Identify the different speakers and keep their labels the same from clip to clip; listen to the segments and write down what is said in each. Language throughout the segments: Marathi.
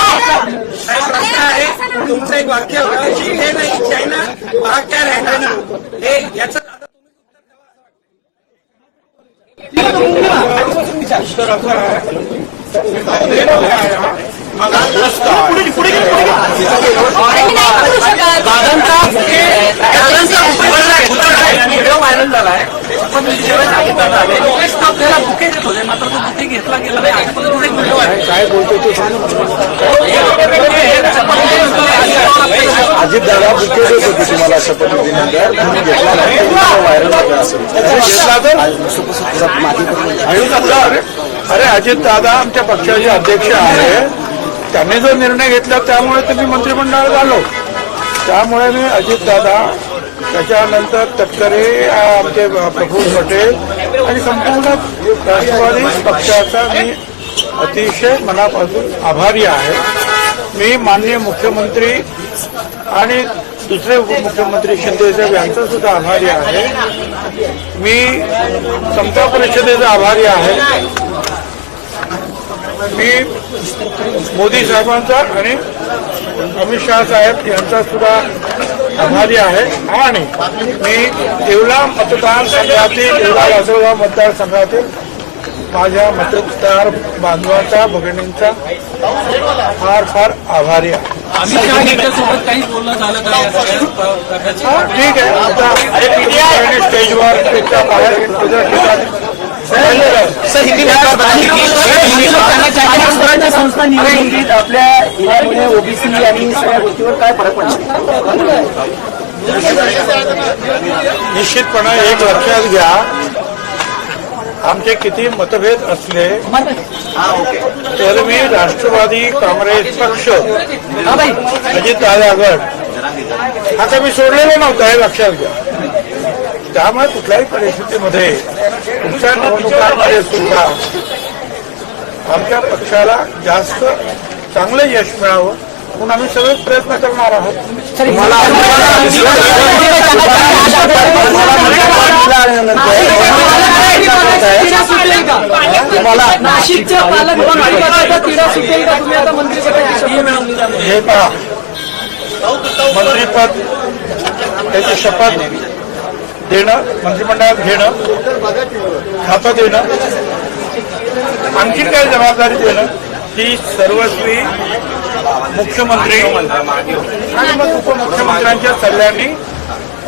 Speaker 1: प्रश्न आहे. तुमचं एक वाक्य हे नाही चायना भाग क्या ना? हे याचं उत्तर असं व्हायरल झालाय पण जेव्हा सांगितलं आपल्याला बुके देत होते मात्र तो बुके घेतला गेला. नाही आजपर्यंत व्हिडिओ आहे
Speaker 2: काय बोलतो अजित दादा बुके देत होते तुम्हाला शपथविधीनंतर तुम्ही घेतला नाही व्हायरल असेल घेतला तर अरे अजित दादा आमच्या पक्षाचे अध्यक्ष आहे त्यांनी जो निर्णय घेतला त्यामुळे तुम्ही मंत्रिमंडळात आलो. त्यामुळे मी अजित दादा त्याच्यानंतर तटकरे आमचे प्रफुल्ल पटेल आणि संपूर्ण राष्ट्रवादी पक्षाचा मी अतिशय मनापासून आभारी आहे. मी माननीय मुख्यमंत्री आणि दुसरे उपमुख्यमंत्री शिंदेसाहेब यांचा सुद्धा आभारी आहे. मी समता परिषदेचा आभारी आहे. मी मोदी साहेबांचा आणि अमित शहा साहेब यांचा सुद्धा आभारी आहे. आणि मी येवला मतदारसंघातील येवला लासलगाव मतदारसंघातील माझ्या मतदार बांधवांचा भगिनींचा फार फार आभारी आहे. हा, ठीक आहे. आता आणि स्टेजवर त्याच्या बाहेर इतर ठिकाणी राहिलेलं आहे.
Speaker 3: स्वराज्य संस्था निवडणुकीत आपल्या इलाक्यामध्ये ओबीसी आणि सगळ्या गोष्टीवर काय फरक पडला
Speaker 2: निश्चितपणे एक लक्षात घ्या. आमचे किती मतभेद असले तर मी राष्ट्रवादी काँग्रेस पक्ष अजित दादा गट हा काही मी सोडलेला नव्हता हे लक्षात घ्या. त्यामुळे कुठल्याही परिस्थितीमध्ये कुठच्या निवडणुकांमध्ये सुद्धा आमच्या पक्षाला जास्त चांगलं यश मिळावं म्हणून आम्ही सगळे प्रयत्न करणार आहोत हे पहा मंत्रीपद त्याची शपथ देणं मंत्रिमंडळात घेणं खातं देणं आणखी काय जबाबदारी देणं ती सर्वस्वी मुख्यमंत्री आणि मग उपमुख्यमंत्र्यांच्या सल्ल्याने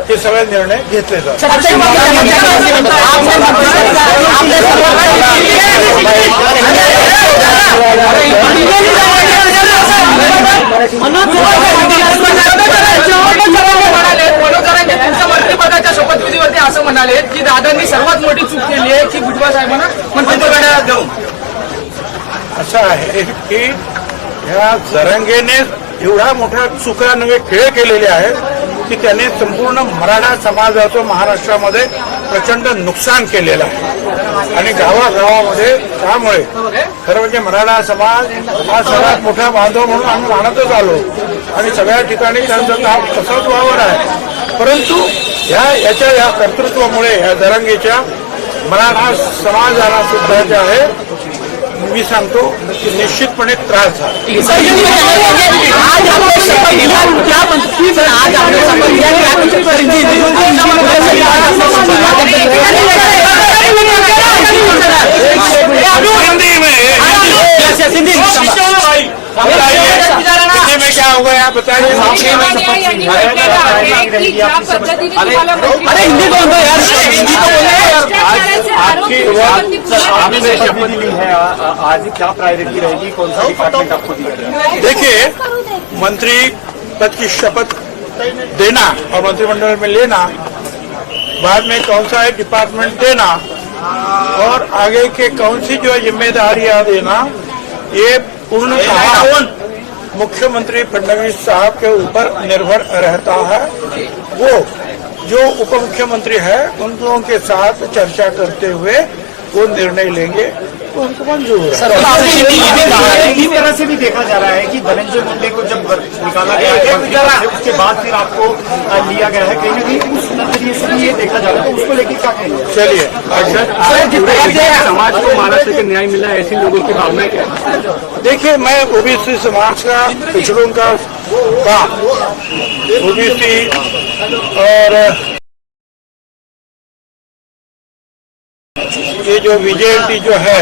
Speaker 2: हे सगळे निर्णय घेतले जातात
Speaker 3: त्यांच्या मंत्रिपदाच्या शपथविधीवरती असं म्हणाले की दादांनी सर्वात मोठी चूक केली आहे की भुजबळ साहेबांना मंत्रिपदाला
Speaker 2: असं आहे की ह्या जरंगेने एवढा मोठा चुका नव्हे खेळ केलेले आहेत की त्याने संपूर्ण मराठा समाजाचं महाराष्ट्रामध्ये प्रचंड नुकसान केलेलं आहे. आणि गावागावामध्ये त्यामुळे खरं म्हणजे मराठा समाज हा सर्वात मोठा बांधव म्हणून आम्ही मानतच आलो. आणि सगळ्या ठिकाणी त्यांचं काम तसंच वावर आहे. परंतु ह्या याच्या या कर्तृत्वामुळे या जरंगीच्या मराठा समाजाला सुद्धा जे आहे मी सांगतो की निश्चितपणे त्रास झाला हिंदी में हिंदी में क्या होगा आप बताइए।
Speaker 3: अरे हिंदी कौन दो यार? हिंदी तो बोले
Speaker 4: शपथ ली है आज क्या प्रायोरिटी रहेगी? कौन सा डिपार्टमेंट आपको
Speaker 2: देखिए मंत्री पद की शपथ देना और मंत्रिमंडल में लेना बाद में कौन सा है डिपार्टमेंट देना और आगे के कौन सी जो है जिम्मेदारियाँ देना ये पूर्णतः मुख्यमंत्री फडणवीस साहब के ऊपर निर्भर रहता है। वो जो उप मुख्यमंत्री है, उन लोगों के साथ चर्चा करते हुए वो निर्णय लेंगे। तो हमको मंजूर है।
Speaker 4: इस तरह से भी देखा जा रहा है कि धनंजय मुंडे को जब निकाला गया है उसके बाद फिर आपको लिया गया है। कहीं ना कहीं उस नज़रिए से भी ये देखा जा रहा है। तो उसको लेकर क्या कहेंगे
Speaker 2: चलिए अच्छा।
Speaker 4: समाज को महाराष्ट्र के न्याय मिला ऐसे लोगों की भावना क्या
Speaker 2: देखिए मैं ओबीसी समाज का पिछड़ों का काम ओबीसी और जो विजेएलटी जो है,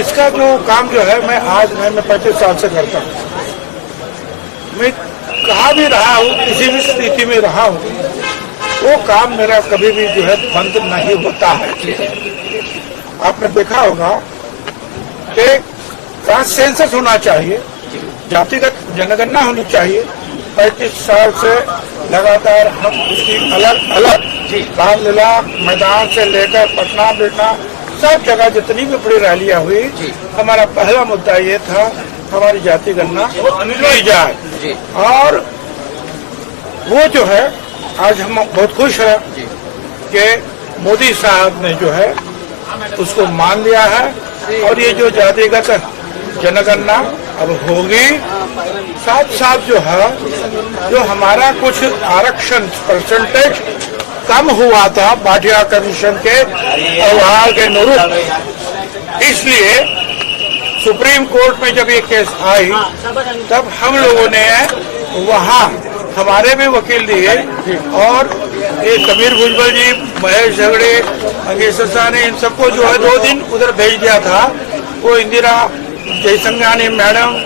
Speaker 2: इसका जो काम जो है, मैं आज मैं पैंतीस साल से करता हूँ। मैं कहा भी रहा हूँ, किसी भी स्थिति में रहा हूँ, वो काम मेरा कभी भी जो है, बंद नहीं होता है। आपने देखा होगा कि कहाँ सेंसस होना चाहिए, जातिगत जनगणना होनी चाहिए। पैंतीस साल से लगातार हम उसकी अलग अलग रामलीला मैदान से लेकर पटना बिटना सब जगह जितनी भी बड़ी रैलियाँ हुई हमारा पहला मुद्दा ये था हमारी जाति गणना। की जाए और वो जो है आज हम बहुत खुश हैं कि मोदी साहब ने जो है उसको मान लिया है। और ये जो जातिगत जनगणना अब होगी साथ साथ जो है जो हमारा कुछ आरक्षण परसेंटेज कम हुआ था भाटिया कमीशन के व्यवहार के अनुरूप। इसलिए सुप्रीम कोर्ट में जब ये केस आई, तब हम लोगों ने वहाँ हमारे भी वकील दिए और ये कबीर भुजबल जी, महेश झगड़े अंगेश ने इन सबको जो है दो दिन उधर भेज दिया था। वो इंदिरा जयसंगानी मैडम,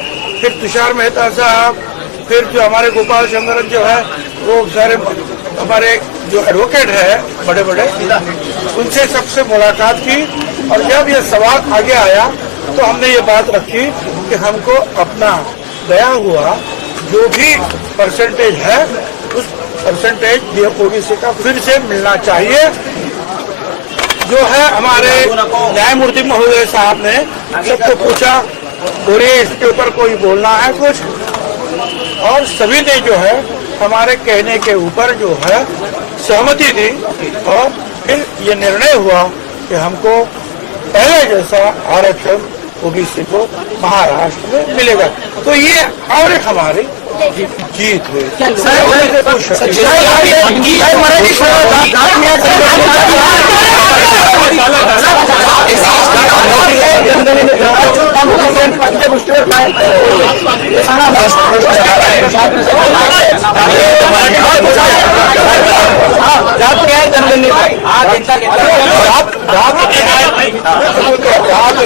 Speaker 2: फिर तुषार मेहता साहब, फिर जो हमारे गोपाल शंकरन जो है, वो सारे हमारे जो एडवोकेट है बड़े बड़े उनसे सबसे मुलाकात की और जब ये सवाल आगे आया तो हमने ये बात रखी कि हमको अपना गया हुआ, जो भी परसेंटेज है, उस परसेंटेज ओबीसी का फिर से मिलना चाहिए। जो है हमारे न्यायमूर्ति महोदय साहब ने सबको पूछा बोलिए इसके ऊपर कोई बोलना है कुछ? और सभी ने जो है हमारे कहने के ऊपर जो है सहमति दी और फिर ये निर्णय हुआ कि हमको पहले जैसा आरक्षण ओबीसी को महाराष्ट्र में मिलेगा तो ये और एक हमारी जीत हुई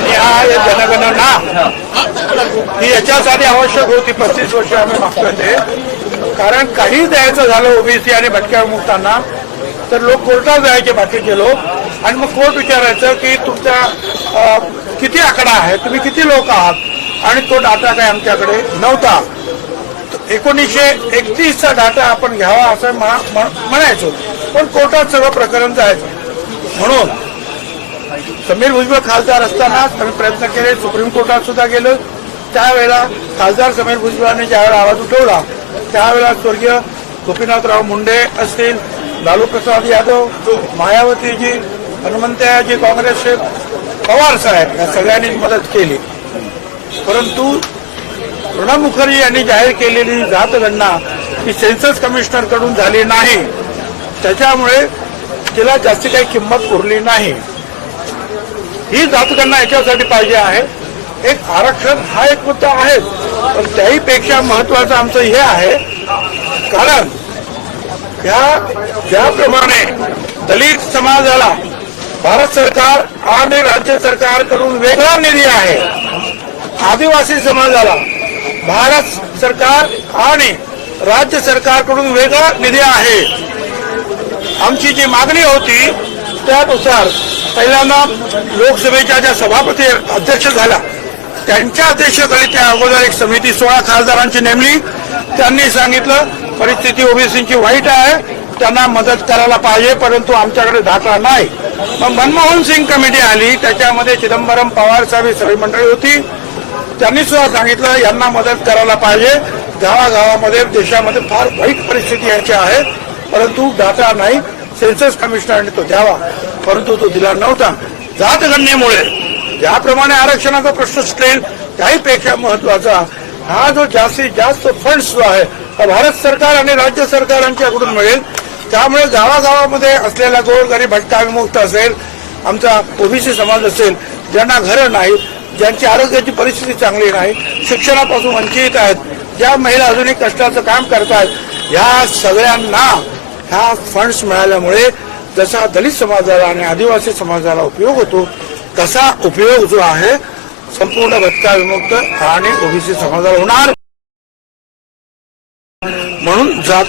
Speaker 2: न्याय जनगणना ही याच्यासाठी आवश्यक होती. पस्तीस वर्ष आम्ही मागतोय ते. कारण काही द्यायचं झालं ओबीसी आणि भटक्या मुक्तांना तर लोक कोर्टात जायचे बाकीचे लोक. आणि मग कोर्ट विचारायचं की तुमच्या किती आकडा आहे? तुम्ही किती लोक आहात? आणि तो डाटा काय आमच्याकडे नव्हता. एकोणीसशे एकतीसचा डाटा आपण घ्यावा असं म्हण- म्हणायचो. पण कोर्टात सर्व प्रकरण जायचं. म्हणून समीर भुजबळ खासदार असताना आम्ही प्रयत्न केले सुप्रीम कोर्टात सुद्धा गेलो. त्यावेळेला खासदार समीर भुजबळांनी ज्यावेळेला आवाज उठवला त्यावेळेला स्वर्गीय गोपीनाथराव मुंडे असतील लालू प्रसाद यादव मायावतीजी हनुमंतयाजी काँग्रेसचे पवार साहेब या सगळ्यांनी मदत केली. परंतु प्रणब मुखर्जी यांनी जाहीर केलेली जातगणना ही सेन्सस कमिशनरकडून झाली नाही. त्याच्यामुळे तिला जास्ती काही किंमत उरली नाही. ही जातगणना याच्यासाठी पाहिजे आहे. एक आरक्षण हा एक मुद्दा आहे. पण त्याहीपेक्षा महत्वाचं आमचं हे आहे. कारण त्या ज्याप्रमाणे दलित समाजाला भारत सरकार आणि राज्य सरकारकडून वेगळा निधी आहे. आदिवासी समाजाला भारत सरकार आणि राज्य सरकारकडून वेगळा निधी आहे. आमची जी मागणी होती त्यानुसार पहिल्यांदा लोकसभेच्या ज्या सभापती अध्यक्ष झाल्या त्यांच्या अध्यक्षतेखाली त्या अगोदर एक समिती सोळा खासदारांची नेमली. त्यांनी सांगितलं परिस्थिती ओबीसीची वाईट आहे त्यांना मदत करायला पाहिजे परंतु आमच्याकडे धाकला नाही. मग मनमोहन सिंग कमिटी आली त्याच्यामध्ये चिदंबरम पवार साहेब सगळी मंडळी होती. त्यांनी सुद्धा सांगितलं यांना मदत करायला पाहिजे. गावागावामध्ये देशामध्ये फार वाईट परिस्थिती यांची आहे. परंतु डाटा नाही. सेन्सस कमिशनरने तो द्यावा. परंतु तो दिला नव्हता. जातगणनेमुळे ज्याप्रमाणे आरक्षणाचा प्रश्न सुटेल त्याहीपेक्षा महत्त्वाचा हा जो जास्तीत जास्त फंड जो आहे हा भारत सरकार आणि राज्य सरकारांच्याकडून मिळेल. त्यामुळे गावागावामध्ये असलेला गोरगरीब भटका विमुक्त असेल आमचा ओबीसी समाज असेल ज्यांना घरं नाहीत ज्यांची आरोग्याची परिस्थिती चांगली नाही शिक्षणापासून वंचित आहेत ज्या महिला अजूनही कष्टाचं काम करतायत ह्या सगळ्यांना ह्या फंड्स मिळाल्यामुळे जसा दलित समाजाला आणि आदिवासी समाजाला उपयोग होतो तसा उपयोग जो आहे संपूर्ण भटका विमुक्त आणि ओबीसी समाजाला होणार. म्हणून जात